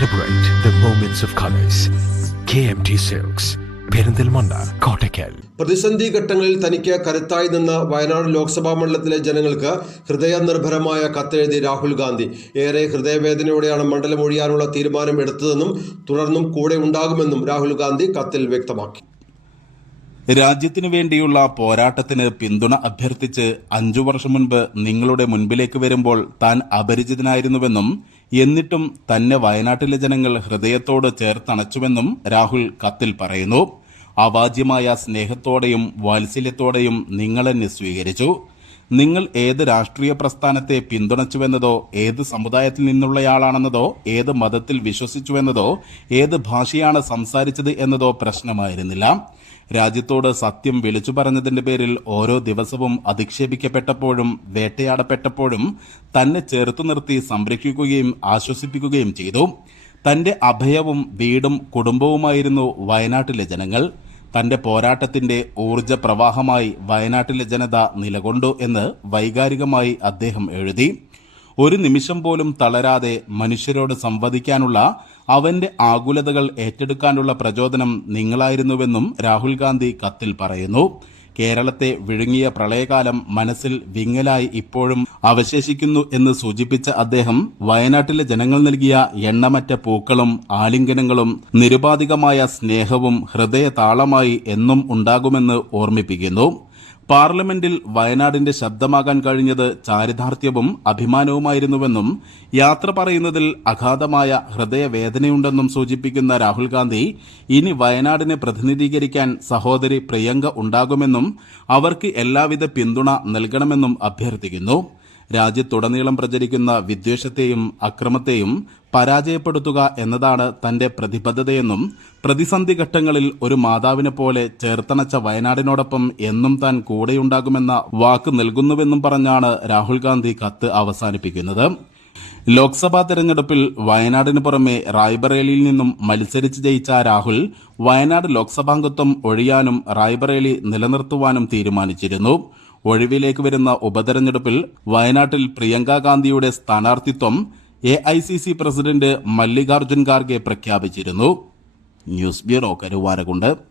Celebrate the moments of colors. KMT Silks, Perinthalmanna Kottakkal പ്രതിസന്ധി ഘട്ടങ്ങളിൽ തനിക്ക് കരുത്തായി നിന്ന വയനാട് ലോക്സഭാ മണ്ഡലത്തിലെ ജനങ്ങൾക്ക് ഹൃദയ നിർഭരമായ കത്തെഴുതി രാഹുൽ ഗാന്ധി. ഏറെ ഹൃദയവേദനയോടെയാണ് മണ്ഡലം ഒഴിയാനുള്ള തീരുമാനം എടുത്തതെന്നും തുടർന്നും കൂടെ ഉണ്ടാകുമെന്നും രാഹുൽ ഗാന്ധി കത്തിൽ വ്യക്തമാക്കി. രാജ്യത്തിനു വേണ്ടിയുള്ള പോരാട്ടത്തിന് പിന്തുണ അഭ്യർത്ഥിച്ച് അഞ്ചു വർഷം മുൻപ് നിങ്ങളുടെ മുൻപിലേക്ക് വരുമ്പോൾ താൻ അപരിചിതനായിരുന്നുവെന്നും എന്നിട്ടും തന്നെ വയനാട്ടിലെ ജനങ്ങൾ ഹൃദയത്തോട് ചേർത്തണച്ചുവെന്നും രാഹുൽ കത്തിൽ പറയുന്നു. അവാജ്യമായ സ്നേഹത്തോടെയും വാത്സല്യത്തോടെയും നിങ്ങളെന്നെ സ്വീകരിച്ചു. നിങ്ങൾ ഏത് രാഷ്ട്രീയ പ്രസ്ഥാനത്തെ പിന്തുണച്ചുവെന്നതോ ഏത് സമുദായത്തിൽ നിന്നുള്ളയാളാണെന്നതോ ഏത് മതത്തിൽ വിശ്വസിച്ചുവെന്നതോ ഏത് ഭാഷയാണ് സംസാരിച്ചത് എന്നതോ പ്രശ്നമായിരുന്നില്ല. രാജ്യത്തോട് സത്യം വിളിച്ചു പറഞ്ഞതിന്റെ പേരിൽ ഓരോ ദിവസവും അധിക്ഷേപിക്കപ്പെട്ടപ്പോഴും വേട്ടയാടപ്പെട്ടപ്പോഴും തന്നെ ചേർത്തു നിർത്തി സംരക്ഷിക്കുകയും ആശ്വസിപ്പിക്കുകയും ചെയ്തു. തന്റെ അഭയവും വീടും കുടുംബവുമായിരുന്നു വയനാട്ടിലെ ജനങ്ങൾ. തന്റെ പോരാട്ടത്തിന്റെ ഊർജ പ്രവാഹമായി വയനാട്ടിലെ ജനത നിലകൊണ്ടു എന്ന് വൈകാരികമായി അദ്ദേഹം എഴുതി. ഒരു നിമിഷം പോലും തളരാതെ മനുഷ്യരോട് സംവദിക്കാനുള്ള അവന്റെ ആകുലതകൾ ഏറ്റെടുക്കാനുള്ള പ്രചോദനം നിങ്ങളായിരുന്നുവെന്നും രാഹുൽ ഗാന്ധി കത്തിൽ പറയുന്നു. കേരളത്തെ വിഴുങ്ങിയ പ്രളയകാലം മനസ്സിൽ വിങ്ങലായി ഇപ്പോഴും അവശേഷിക്കുന്നു എന്ന് സൂചിപ്പിച്ച അദ്ദേഹം വയനാട്ടിലെ ജനങ്ങൾ നൽകിയ എണ്ണമറ്റ പൂക്കളും ആലിംഗനങ്ങളും നിരുപാധികമായ സ്നേഹവും ഹൃദയ താളമായി എന്നും ഉണ്ടാകുമെന്ന് ഓർമ്മിപ്പിക്കുന്നു. പാർലമെന്റിൽ വയനാടിന്റെ ശബ്ദമാകാൻ കഴിഞ്ഞത് ചാരിതാർത്ഥ്യവും അഭിമാനവുമായിരുന്നുവെന്നും യാത്ര പറയുന്നതിൽ അഗാധമായ ഹൃദയവേദനയുണ്ടെന്നും സൂചിപ്പിക്കുന്ന രാഹുൽ ഗാന്ധി ഇനി വയനാടിനെ പ്രതിനിധീകരിക്കാൻ സഹോദരി പ്രിയങ്ക ഉണ്ടാകുമെന്നും അവർക്ക് എല്ലാവിധ പിന്തുണ നൽകണമെന്നും അഭ്യർത്ഥിക്കുന്നു. രാജ്യത്തുടനീളം പ്രചരിക്കുന്ന വിദ്വേഷത്തെയും അക്രമത്തെയും പരാജയപ്പെടുത്തുക എന്നതാണ് തന്റെ പ്രതിബദ്ധതയെന്നും പ്രതിസന്ധി ഘട്ടങ്ങളിൽ ഒരു മാതാവിനെ പോലെ ചേർത്തണച്ച വയനാടിനോടൊപ്പം എന്നും താൻ കൂടെയുണ്ടാകുമെന്ന വാക്ക് നൽകുന്നുവെന്നും പറഞ്ഞാണ് രാഹുൽ ഗാന്ധി കത്ത് അവസാനിപ്പിക്കുന്നത്. ലോക്സഭാ തെരഞ്ഞെടുപ്പിൽ വയനാടിന് പുറമെ റായ്ബറേലിയിൽ നിന്നും മത്സരിച്ച് ജയിച്ച രാഹുൽ വയനാട് ലോക്സഭാംഗത്വം ഒഴിയാനും റായ്ബറേലി നിലനിർത്തുവാനും തീരുമാനിച്ചിരുന്നു. ഒഴിവിലേക്ക് വരുന്ന ഉപതെരഞ്ഞെടുപ്പിൽ വയനാട്ടിൽ പ്രിയങ്ക ഗാന്ധിയുടെ സ്ഥാനാർത്ഥിത്വം A I C C president Mallikarjun Kharge പ്രഖ്യാപിച്ചിരുന്നു. News bureau Karuvarakundu.